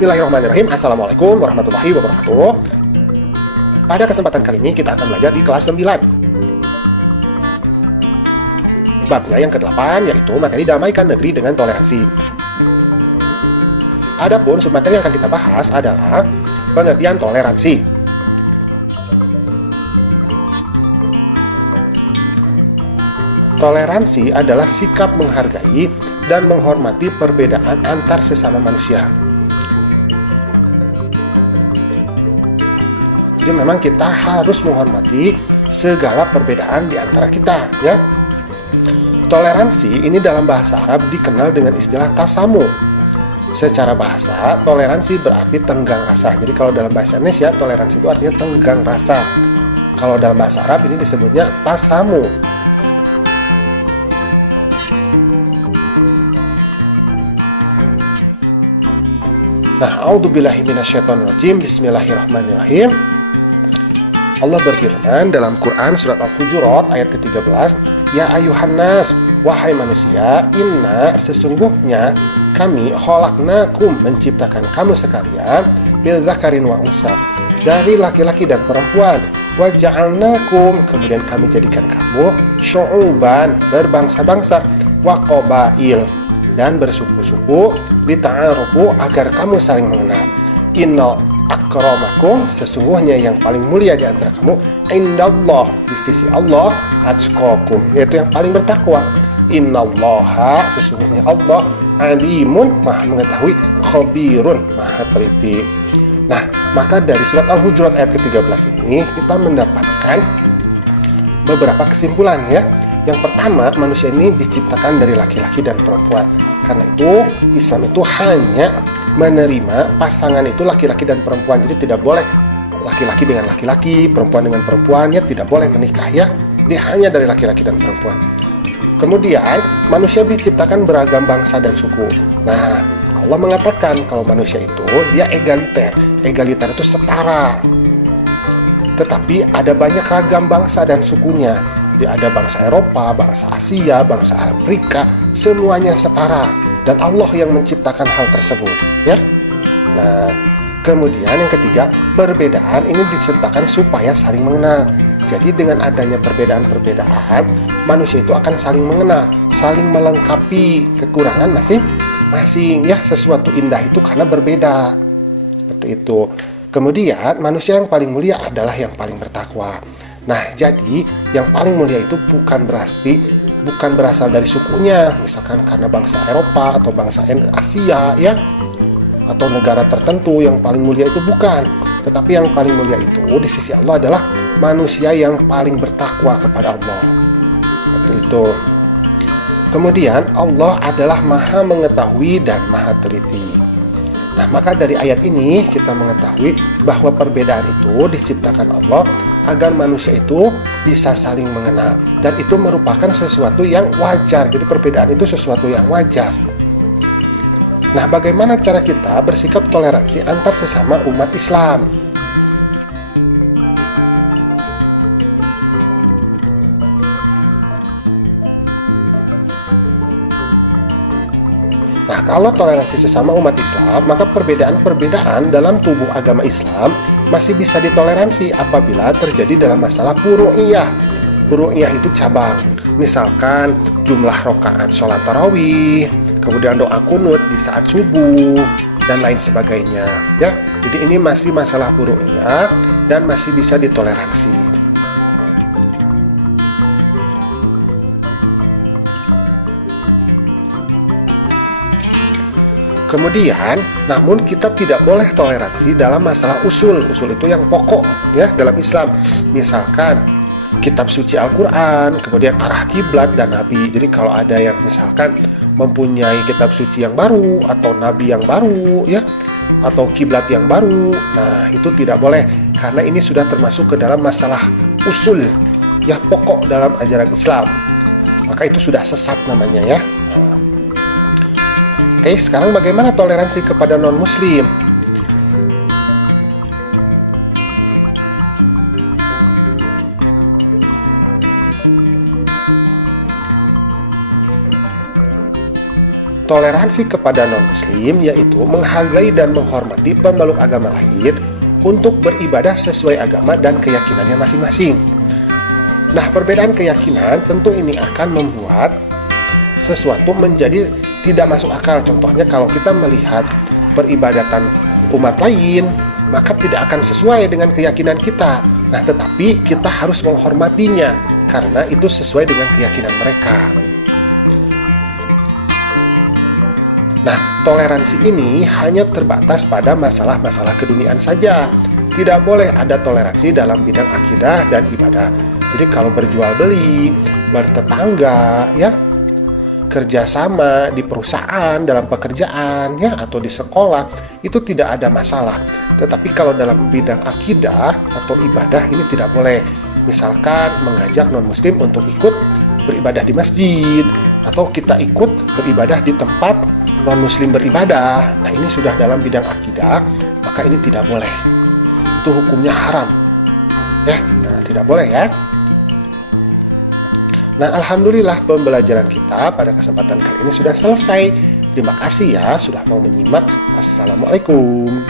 Bismillahirrahmanirrahim. Assalamualaikum warahmatullahi wabarakatuh. Pada kesempatan kali ini kita akan belajar di kelas 9. Babnya yang ke-8, yaitu materi damaikan negeri dengan toleransi. Adapun submateri yang akan kita bahas adalah pengertian toleransi. Toleransi adalah sikap menghargai dan menghormati perbedaan antar sesama manusia. Jadi memang kita harus menghormati segala perbedaan di antara kita, ya. Toleransi ini dalam bahasa Arab dikenal dengan istilah tasamu. Secara bahasa, toleransi berarti tenggang rasa. Jadi kalau dalam bahasa Indonesia, toleransi itu artinya tenggang rasa. Kalau dalam bahasa Arab ini disebutnya tasamu. Nah, a'udzubillahi minasyaitonirrajim. Bismillahirrahmanirrahim. Allah berfirman dalam Quran surat Al-Hujurat ayat ke-13, "Ya ayuhan nas, wahai manusia, inna sesungguhnya kami khalaqnakum menciptakan kamu sekalian bil dzakarin wa unsa, dari laki-laki dan perempuan, wa ja'alnakum kemudian kami jadikan kamu syu'uban berbangsa-bangsa, wa qabail dan bersuku-suku, lita'arufu agar kamu saling mengenal. Inna akramakum sesungguhnya yang paling mulia di antara kamu indallah di sisi Allah atqakum yaitu yang paling bertakwa. Innallaha sesungguhnya Allah alimun maha mengetahui, khabirun maha teliti." Nah, maka dari surat Al-Hujurat ayat ke-13 ini kita mendapatkan beberapa kesimpulan, ya. Yang pertama, manusia ini diciptakan dari laki-laki dan perempuan. Karena itu, Islam itu hanya menerima pasangan itu laki-laki dan perempuan. Jadi tidak boleh laki-laki dengan laki-laki, perempuan dengan perempuan, ya tidak boleh menikah, ya. Ini hanya dari laki-laki dan perempuan. Kemudian, manusia diciptakan beragam bangsa dan suku. Nah, Allah mengatakan kalau manusia itu dia egaliter. Egaliter itu setara. Tetapi ada banyak ragam bangsa dan sukunya. Ada bangsa Eropa, bangsa Asia, bangsa Afrika, semuanya setara. Dan Allah yang menciptakan hal tersebut, ya. Nah, kemudian yang ketiga, perbedaan ini diciptakan supaya saling mengenal. Jadi dengan adanya perbedaan-perbedaan, manusia itu akan saling mengenal, saling melengkapi kekurangan masing-masing, ya. Sesuatu indah itu karena berbeda. Seperti itu. Kemudian manusia yang paling mulia adalah yang paling bertakwa. Nah, jadi yang paling mulia itu bukan berasal dari sukunya, misalkan karena bangsa Eropa atau bangsa Asia, ya, atau negara tertentu. Yang paling mulia itu bukan, tetapi yang paling mulia itu di sisi Allah adalah manusia yang paling bertakwa kepada Allah. Seperti itu. Kemudian Allah adalah maha mengetahui dan maha teliti. Nah, maka dari ayat ini kita mengetahui bahwa perbedaan itu diciptakan Allah agar manusia itu bisa saling mengenal, dan itu merupakan sesuatu yang wajar. Jadi perbedaan itu sesuatu yang wajar. Nah, bagaimana cara kita bersikap toleransi antar sesama umat Islam? Nah, kalau toleransi sesama umat Islam, maka perbedaan-perbedaan dalam tubuh agama Islam masih bisa ditoleransi apabila terjadi dalam masalah furu'iyah. Furu'iyah itu cabang. Misalkan jumlah rakaat sholat tarawih, kemudian doa kunut di saat subuh, dan lain sebagainya, ya. Jadi ini masih masalah furu'iyah dan masih bisa ditoleransi. Kemudian, namun kita tidak boleh toleransi dalam masalah usul. Usul itu yang pokok, ya, dalam Islam. Misalkan kitab suci Al-Quran, kemudian arah kiblat dan nabi. Jadi kalau ada yang misalkan mempunyai kitab suci yang baru atau nabi yang baru, ya, atau kiblat yang baru, nah itu tidak boleh karena ini sudah termasuk ke dalam masalah usul, ya, pokok dalam ajaran Islam. Maka itu sudah sesat namanya, ya. Oke, sekarang bagaimana toleransi kepada non-muslim? toleransi kepada non-muslim yaitu menghargai dan menghormati pemeluk agama lain untuk beribadah sesuai agama dan keyakinannya masing-masing. Nah, perbedaan keyakinan tentu ini akan membuat sesuatu menjadi tidak masuk akal. Contohnya kalau kita melihat peribadatan umat lain, maka tidak akan sesuai dengan keyakinan kita. Nah, tetapi kita harus menghormatinya karena itu sesuai dengan keyakinan mereka. Nah, toleransi ini hanya terbatas pada masalah-masalah keduniaan saja. Tidak boleh ada toleransi dalam bidang akidah dan ibadah. Jadi kalau berjual beli, bertetangga, ya, kerjasama di perusahaan, dalam pekerjaan, ya, atau di sekolah, itu tidak ada masalah. Tetapi kalau dalam bidang akidah atau ibadah ini tidak boleh. Misalkan mengajak non-muslim untuk ikut beribadah di masjid, atau kita ikut beribadah di tempat non-muslim beribadah. Nah, ini sudah dalam bidang akidah, maka ini tidak boleh. Itu hukumnya haram. Ya, nah, tidak boleh ya. Nah, alhamdulillah pembelajaran kita pada kesempatan kali ini sudah selesai. Terima kasih ya sudah mau menyimak. Assalamualaikum.